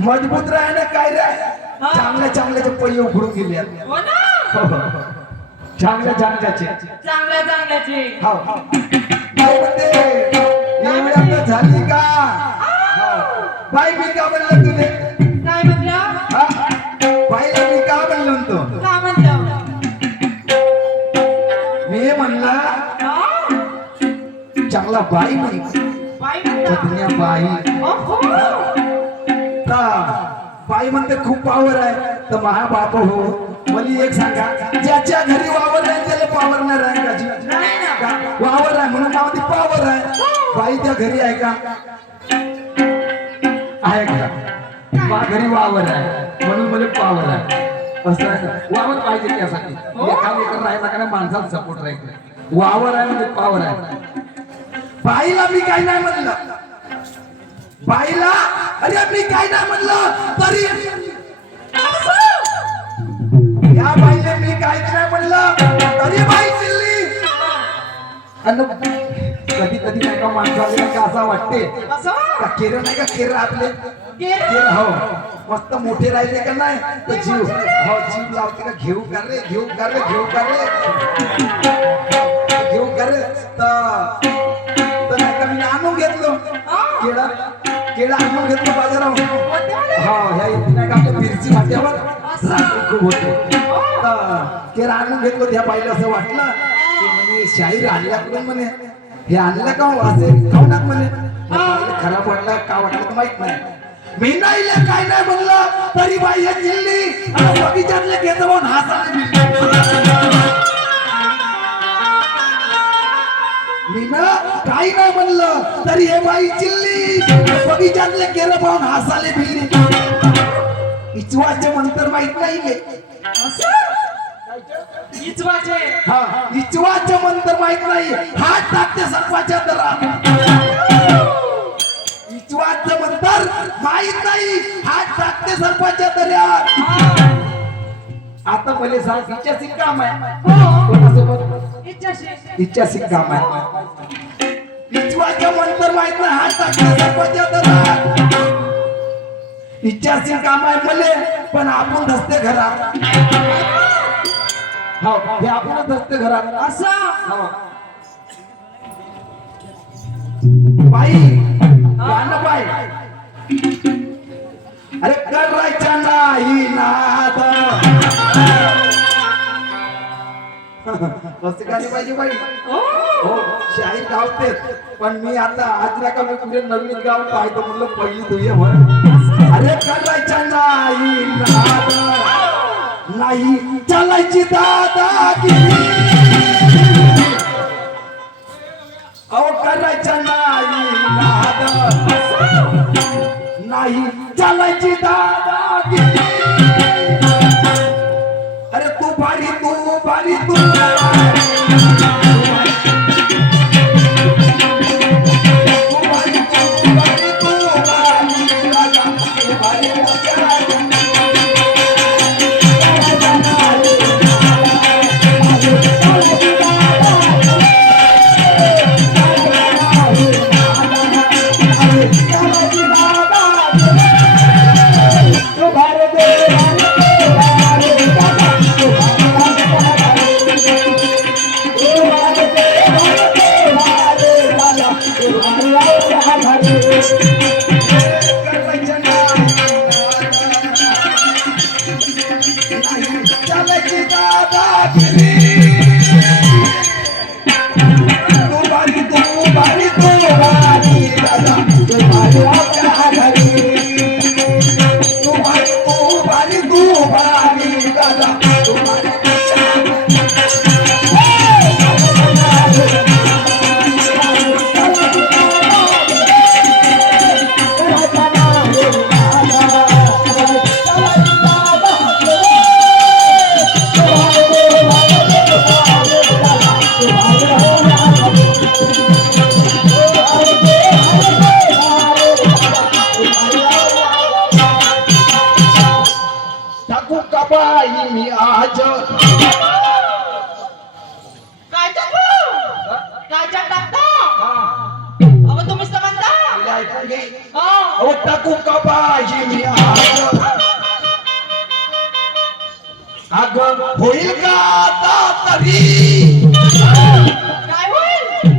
मजबूत राहायला काय रे चांगल्या चांगल्याचे पै उघडून गेले हो ना चांगल्या चांगल्याचे हो काय म्हणते एवढ्यात झाली का बाई मी का म्हणलं तुले काय म्हटलं बाईला मी का म्हणलं तो का म्हटलं मी म्हणला चांगला बाई नाही बाई म्हणता पत्न्या बाई ओहो बाई म्हणते खूप पावर आहे तर महाबाप हो मला एक सांगा ज्याच्या घरी वावर आहे त्याला पावर नाही राहील का वावर आहे म्हणून नाव ती पावर आहे बाई त्या घरी आहे का आहे का घरी वावर आहे म्हणून मला पावर आहे असं आहे वावर पाहिजे त्यासाठी एका एकर राहायला का माणसाला सपोर्ट राहायचं वावर आहे म्हणजे पावर आहे बाईला मी काय नाही म्हणलं बाईला अरे मी काय नाही म्हणलं तरी या बाईला मी काहीच नाही म्हणलं तरी बाई चिल्ली कधी कधी नाही का माणसाला का असं वाटते का केर नाही का केर आपले केर हो मस्त मोठे राहिले का नाही तर जीव हो जीव लावते का घेऊ कर रे घेऊ कर रे घेऊ कर रे घेऊ कर रे तर नाही का मी आणून घेतलो केळा केळा आणून घेतलो बाजारावर हा ह्या नाही का आपल्या मिरची वाट्यावर खूप होते केळा आणून घेतलो त्या बाईला असं वाटलं की म्हणे शाहीर आणल्याकडून म्हणे हे आणलं का असे खाऊ टाक म्हणे खराब वाटलं का वाटलं तर माहित नाही मी नाही काय नाही म्हणलं तरी बाई हे जिल्ली बगीच्यातले घेतो म्हणून हासाले मी ना काही नाही म्हणलं तरी हे बाई चिल्ली बगीच्यातले केलं पाहून हासाले भिल्ली इचवाचे मंत्र माहित नाही इचवाचे मंत्र माहित नाही हात टाकते सर्पाच्या दरात इचवाचे मंत्र माहित नाही हात टाकते सर्पाच्या दर्यात आता पहिले सांग इच्छाशी काम आहे कोणासोबत इच्छाशी काम आहे इचवाचे मंत्र माहित नाही हात टाकते सर्पाच्या दरात इच्छाशी काम आहे मले पण आपण धसते घरात हो हे आपणच असते घरात असं बाई गाणं बाई अरे करायचा नाही नाद कसं गाणी पाहिजे बाई हो शाहीर गावतेच पण मी आता आज ना का मी पुढे नवीन गाव पाहतो म्हणलं पहिली दुय्यम अरे करायचा नाही नाद नाही चालायची दादागिरी अहो करायचा नाही नाद नाही चालायची दादागिरी अरे तू भारी तू भारी तू अहो टाकू का बाई मी अग होईल का आता तरी काय होईल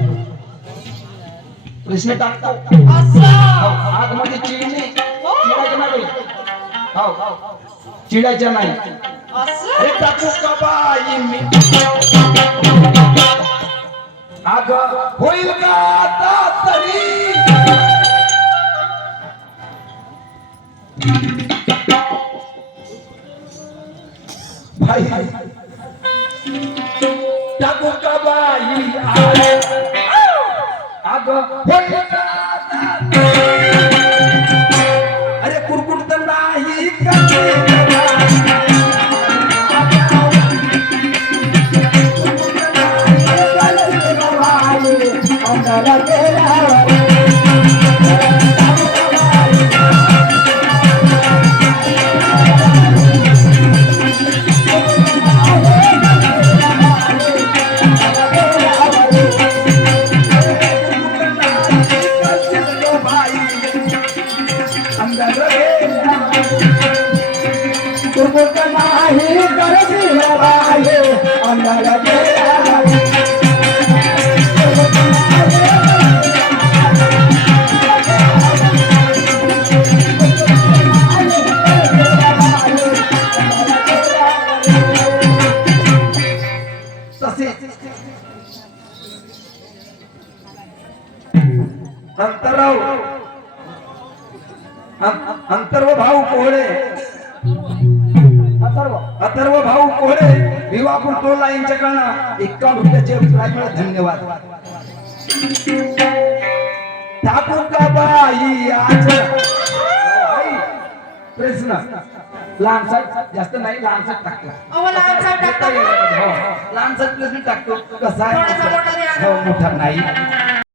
प्रश्न टाकतो असं आग मध्ये चिडणे चिडायचं नाही हो चिडायचं नाही असं अरे टाकू का बाई मी अग होईल का आता तरी भाई टाकू का बाई अग होईल का आता तरी? अरे कुरकुट तर नाही कुरकुट नाही करती बाई अंगाला गेला अंतर्व भाऊ कोहळे अथर्व भाऊ कोहळे विवापूर टोला यांच्याकडनं 51 रुपयाचे प्राइज धन्यवाद टाकू का बाई आज प्रश्न लहानसा जास्त नाही लहानसा टाकला अहो लहानसा टाकता का? लहानसा प्रश्न टाकतो कसा थोडासा मोठा द्या. आहे हो मोठा नाही